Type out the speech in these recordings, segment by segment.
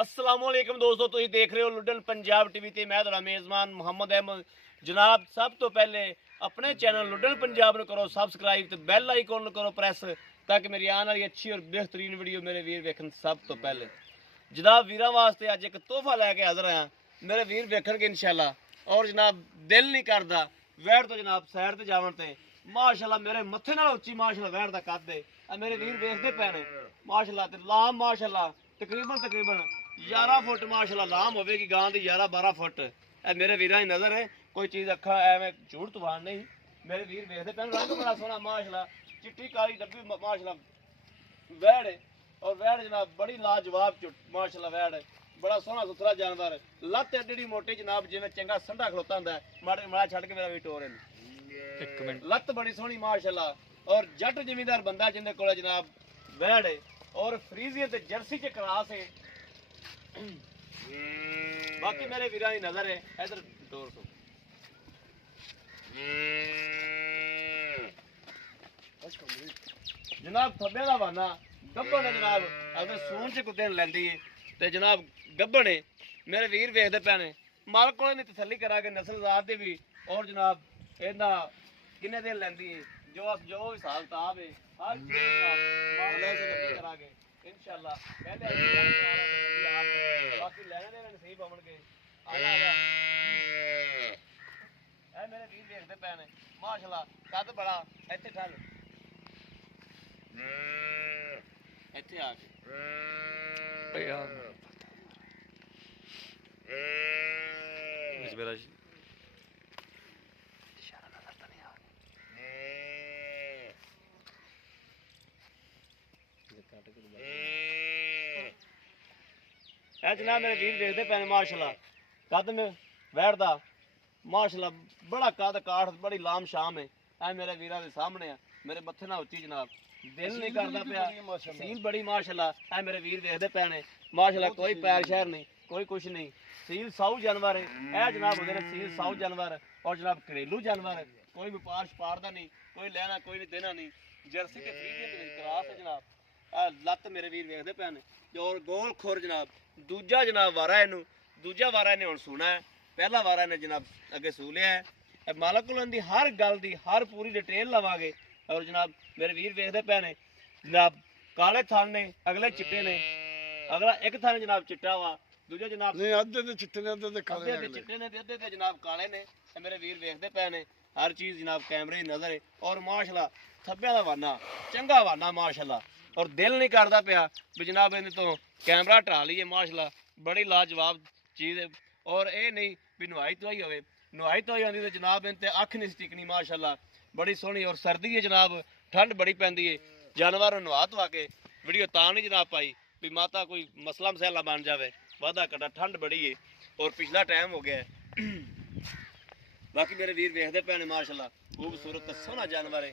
अस्सलाम वालेकुम दोस्तों, तुम देख रहे हो लुडन पंजाब टीवी ते मैं तुहाडा मेज़बान मुहम्मद अहमद। जनाब, सब तो पहले अपने चैनल लुडन पंजाब ਨੂੰ करो सबसक्राइब ਤੇ ਬੈਲ ਆਈਕਨ ਨੂੰ करो प्रेस ताकि मेरी आने वाली अच्छी और बेहतरीन वीडियो मेरे वीर वेखन सब तो पहले। जनाब, वीरां वास्ते अज एक तोहफा लैके हाज़र आया, मेरे वीर वेखणगे इंशाअल्लाह। और जनाब दिल नहीं करदा वैर तो जनाब सैर ते जावन ते माशाअल्लाह मेरे मत्थे नाल उच्ची माशाअल्लाह वैर दा कद है। मेरे वीर वेखदे पै ने माशाअल्लाह ते लाम माशाअल्लाह तकरीबन 11 फुट माशाअल्लाह लाम होगी गां की 11-12 फुट। मेरे वीरां की नज़र है, कोई चीज़ अखा एवं झूठ तूफान नहीं। मेरे वीर वेखते पैन रंग बड़ा सोहना माशाअल्लाह, चिट्टी काली डब्बी माशाअल्लाह वैड़ है। और वैड़ जनाब बड़ी लाजवाब माशाअल्लाह वैड़ है, बड़ा सोहना सुथरा जानवर। लत्त एडी मोटी जनाब जिवें चंगा संढा खलोता हुंदा है। माड़ा छड्ड के मेरा भी टोर एक मिनट। लत्त बड़ी सोहनी माशाअल्लाह। और जट जिमीदार बंदा जिंदे कोल जनाब वैड़ है और फ्रीजियन ते जर्सी च क्रास है। बाकी मेरे वीरां दी नज़र है इधर टोर तो जनाब थब्बे दा वाना गब्बन है जनाब। अगर सून च कुत्ते लैंदी है ते जनाब गब्बन है। मेरे वीर वेखदे पै ने मालक कोल नहीं तसल्ली करा के नस्ल जात दे भी। और जनाब इहदा किन्ने दिन लैंदी है जो हिसाब किताब है हर चीज़ मामले से तसल्ली करा के इंशाअल्लाह। पहले बाकी लेने देने सही पवन के आया ए मेरे वीर देखते पै ने माशाअल्लाह कद बड़ा। इत्थे ठल इत्थे आके मेरा इशारा नजर तो नहीं आ गया। जनाब मेरे वीर देखते पै ने माशाअल्लाह कद में बैठदा माशाअल्लाह बड़ा कद काठ बड़ी लाम शाम है। ऐ मेरे वीरां दे सामने है, मेरे मत्थे ना उच्ची जनाब दिल नहीं करदा पिया। सील बड़ी माशाअल्लाह। ऐ मेरे वीर देखदे पै ने माशाअल्लाह, कोई पैर शहर नहीं कोई कुछ नहीं। सील साऊ जानवर है ऐ जनाब होंदे ने सील साऊ जानवर। और जनाब घरेलू जानवर है, कोई व्यापार छपार दा नहीं, कोई लेना कोई नहीं देना नहीं। जर्सी के फ्रीजियन क्रास है जनाब। लत्त मेरे वीर वेखदे पै ने और गोल खोर जनाब। दूजा जनाब वारा इनू दूजा वारा इन्हें हुण सूना है, पहला वारा इन्हें जनाब अगे सू लिया है। मालक कोलों दी हर गल दी हर पूरी डिटेल लवांगे। और जनाब मेरे वीर वेखदे पै ने जनाब काले थान ने अगले चिट्टे ने। अगला एक थान जनाब चिट्टा वा दूजा जनाब नहीं अद्धे ते चिट्टे ने अद्धे ते काले ने चिट्टे ने अद्धे ते जनाब काले ने। मेरे वीर वेखदे पै ने हर चीज़ जनाब कैमरे की नज़र है। और माशाअल्लाह थब्बे दा वाना चंगा वाना माशाअल्लाह। और दिल नहीं करदा पिया भी जनाब इन्हें तो कैमरा हटा लीए माशाअल्लाह, बड़ी लाजवाब चीज़ है। और ये नहीं भी नुहाई धोई होवे, नुहाई धोई आती तो जनाब इन अख नहीं टिकनी माशाअल्लाह, बड़ी सोहनी। और सर्दी है जनाब ठंड बड़ी पैंदी है, जानवर नुहा धवा के वीडियो तां नहीं जनाब पाई भी माता कोई मसला मसैला बन जाए। वादा कटा ठंड बड़ी है और पिछला टाइम हो गया है। बाकी मेरे वीर वेखदे पै ने माशाअल्लाह खूबसूरत सोहना जानवर है।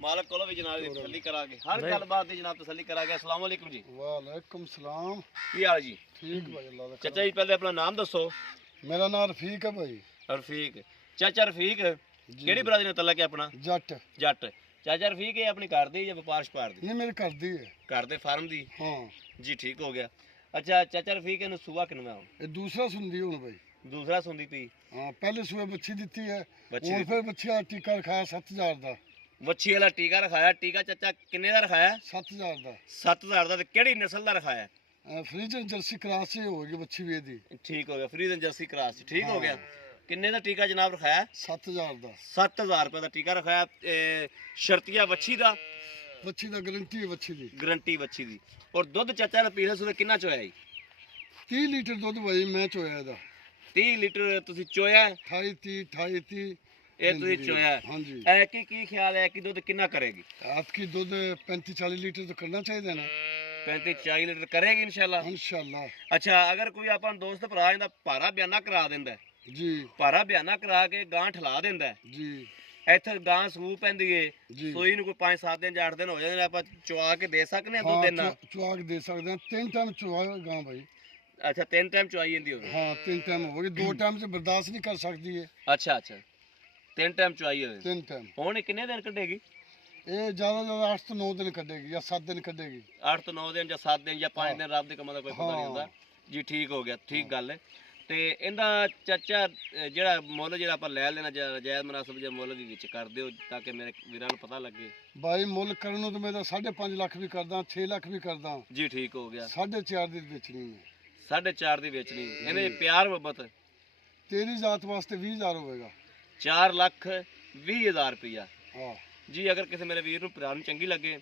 मालक कोलों भी जनाब तसल्ली करांगे हर गलबात दी जनाब तसल्ली करांगे। अस्सलाम वालेकुम जी। वालेकुम सलाम। की हाल जी? ठीक भाई अल्लाह दा चाचा जी पहले अपना नाम दसो। मेरा नाम रफीक है भाई। रफीक चाचा रफीक केड़ी बरादरी ने तलक है अपना? जट जट। चाचा रफीक है अपनी घर दी या व्यापार छपार दी? नहीं मेरे घर दी है। घर दे फार्म दी? हाँ जी ठीक हो गया। अच्छा चाचा रफीक इन्हू सूआ किनवा हुण? ये दूसरा सुनदी हुन भाई। दूसरा सुनदी पई? हाँ पहले सूए बच्ची दी है बच्ची और फिर बच्ची का टीका रखाया 7000 दा। वच्छी वाला टीका रखाया। टीका चाचा किन्ने दा रखाया? 7000 दा। 7000 दा। ते केड़ी नस्ल दा रखाया? फ्रीजन जर्सी क्रास से होगी बच्ची भी दी। ठीक हो गया, फ्रीजन जर्सी क्रास ठीक हो गया। किन्ने दा टीका जनाब रखाया? 7000 दा। 7000 रुपए का टीका रखाया। शर्तिया वच्छी दा? बच्ची दा गारंटी है बच्ची दी। गारंटी वच्छी दी। और दुध चाचा ने पिछले सूबे किन्ना चोया जी? 30 लीटर दुध भाई मैं चोया दा। 30 लीटर तुसी चोया? 28 30 ये तुसी चोया? हाँ जी। ऐ की ख्याल है कि दुध किन्ना करेगी? आपकी दूध 35-40 लीटर तो करना चाहिए ना। 35-40 लीटर करेगी इंशाल्लाह। इंशाल्लाह। अच्छा अगर कोई अपन दोस्त भरा इंदा भारा बयाना करा देंदा है जी भारा बयाना करा के गां ठला देंदा है जी ਇੱਥੇ ਗਾਂ ਸੂ ਪੈਂਦੀ ਏ ਸੂਈ ਨੂੰ ਕੋਈ 5-7 ਦਿਨ ਜਾਂ 8 ਦਿਨ ਹੋ ਜਾਂਦੇ ਨੇ ਆਪਾਂ ਚੁਆ ਕੇ ਦੇ ਸਕਨੇ ਆ ਦੁੱਧ ਦੇਣਾ? ਚੁਆ ਕੇ ਦੇ ਸਕਦੇ ਆ। 3 ਟਾਈਮ ਚੁਆਏਗਾ ਗਾਂ ਭਾਈ। ਅੱਛਾ 3 ਟਾਈਮ ਚੁਆਈ ਜਾਂਦੀ ਹੋਵੇ? ਹਾਂ 3 ਟਾਈਮ ਹੋਵੇਗੀ, 2 ਟਾਈਮ ਚ ਬਰਦਾਸ਼ਤ ਨਹੀਂ ਕਰ ਸਕਦੀ ਹੈ। ਅੱਛਾ 3 ਟਾਈਮ ਚੁਆਈ ਹੋਵੇ। 3 ਟਾਈਮ। ਹੁਣ ਕਿੰਨੇ ਦਿਨ ਕੱਢੇਗੀ? ਇਹ ਜ਼ਿਆਦਾ 8 ਤੋਂ 9 ਦਿਨ ਕੱਢੇਗੀ ਜਾਂ 7 ਦਿਨ ਕੱਢੇਗੀ। 8 ਤੋਂ 9 ਦਿਨ ਜਾਂ 7 ਦਿਨ ਜਾਂ 5 ਦਿਨ ਰੱਬ ਦੇ ਕੰਮਾਂ ਦਾ ਕੋਈ ਪਤਾ ਨਹੀਂ ਹੁੰਦਾ। ਜੀ ਠੀਕ ਹੋ ਗਿਆ, ਠੀਕ ਗੱਲ ਹੈ। ਤੇ ਇਹਦਾ ਚਾਚਾ ਜਿਹੜਾ ਮੁੱਲ ਜਿਹੜਾ ਆਪਾਂ ਲੈ ਲੈਣਾ ਜਾਇਜ਼ ਮੁਨਾਸਬ ਜਿਹਾ ਮੁੱਲ ਵੀ ਵਿੱਚ ਕਰ ਦਿਓ ਤਾਂ ਕਿ ਮੇਰੇ ਵੀਰਾਂ ਨੂੰ ਪਤਾ ਲੱਗੇ। ਬਾਈ ਮੁੱਲ ਕਰਨ ਨੂੰ ਤਾਂ ਮੈਂ ਤਾਂ 5.5 ਲੱਖ ਵੀ ਕਰਦਾ, 6 ਲੱਖ ਵੀ ਕਰਦਾ, ਜੀ ਠੀਕ ਹੋ ਗਿਆ। 4.5 ਦੀ ਵੇਚਣੀ ਹੈ। 4.5 ਦੀ ਵੇਚਣੀ, ਇਹਨੇ ਪਿਆਰ ਮੁਹੱਬਤ ਤੇਰੀ ਜ਼ਾਤ ਵਾਸਤੇ 20,000 ਹੋਵੇਗਾ। 4,20,000 ਰੁਪਇਆ ਹਾਂ ਜੀ। ਅਗਰ ਕਿਸੇ ਮੇਰੇ ਵੀਰ ਨੂੰ ਭਰਾ ਨੂੰ ਚੰਗੀ ਲੱਗੇ,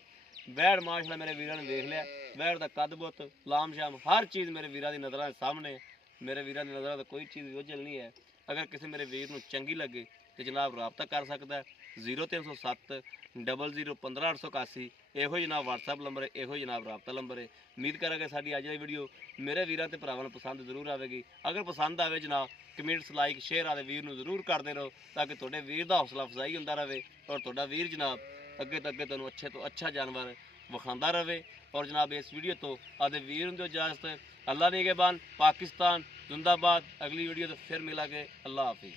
ਵੈੜ ਮਾਸ਼ਾਅੱਲਾ ਮੇਰੇ ਵੀਰਾਂ ਨੇ ਵੇਖ ਲਿਆ, ਵੈੜ ਦਾ ਕੱਦ ਬੁੱਤ ਲਾਮ ਸ਼ਾਮ ਹਰ ਚੀਜ਼ ਮੇਰੇ ਵੀਰਾਂ ਦੀ ਨਜ਼ਰਾਂ ਦੇ ਸਾਹਮਣੇ ਹੈ। ਮੇਰੇ ਵੀਰਾਂ ਦੀ ਨਜ਼ਰਾਂ ਦਾ ਕੋਈ ਚੀਜ਼ ਵਿਓਝਲ ਨਹੀਂ ਹੈ। ਅਗਰ ਕਿਸੇ ਮੇਰੇ ਵੀਰ ਨੂੰ ਚੰਗੀ ਲੱਗੇ ਤੇ ਜਨਾਬ ਰਾਬਤਾ ਕਰ ਸਕਦਾ ਹੈ 0307 0015 ਇਹੋ ਜਨਾਬ WhatsApp ਨੰਬਰ ਹੈ, ਇਹੋ ਜਨਾਬ ਰਾਬਤਾ ਨੰਬਰ ਹੈ। ਉਮੀਦ ਕਰਾਂਗੇ ਸਾਡੀ ਅੱਜ ਦੀ ਵੀਡੀਓ ਮੇਰੇ ਵੀਰਾਂ ਤੇ ਭਰਾਵਾਂ ਨੂੰ ਪਸੰਦ ਜ਼ਰੂਰ ਆਵੇਗੀ। ਅਗਰ ਪਸੰਦ ਆਵੇ ਜਨਾਬ ਕਮੈਂਟਸ ਲਾਈਕ ਸ਼ੇਅਰ ਆਦੇ ਵੀਰ ਨੂੰ ਜ਼ਰੂਰ ਕਰਦੇ ਰਹੋ ਤਾਂ ਕਿ ਤੁਹਾਡੇ ਵੀਰ ਦਾ ਹੌਸਲਾ ਅਫਜ਼ਾਈ ਹੁੰਦਾ ਰਹੇ ਔਰ ਤੁਹਾਡਾ ਵੀਰ ਜਨਾਬ ਅੱਗੇ ਤੋਂ ਅੱਗੇ ਤੁਹਾਨੂੰ ਅੱਛੇ ਤੋਂ ਅੱਛਾ ਜਾਨਵਰ ਵਿਖਾਉਂਦਾ ਰਹੇ। ਔਰ ਜਨਾਬ ਇਸ ਵੀਡੀਓ ਤੋਂ ਆਦੇ ਵੀਰ ਨੂੰ ਇਜਾਜ਼ਤ। ਅੱਲਾ ਨਿਗਹਿਬਾਨ, ਪਾਕਿस्तान जिंदाबाद। अगली वीडियो तो फिर मिलांगे। अल्लाह हाफिज़।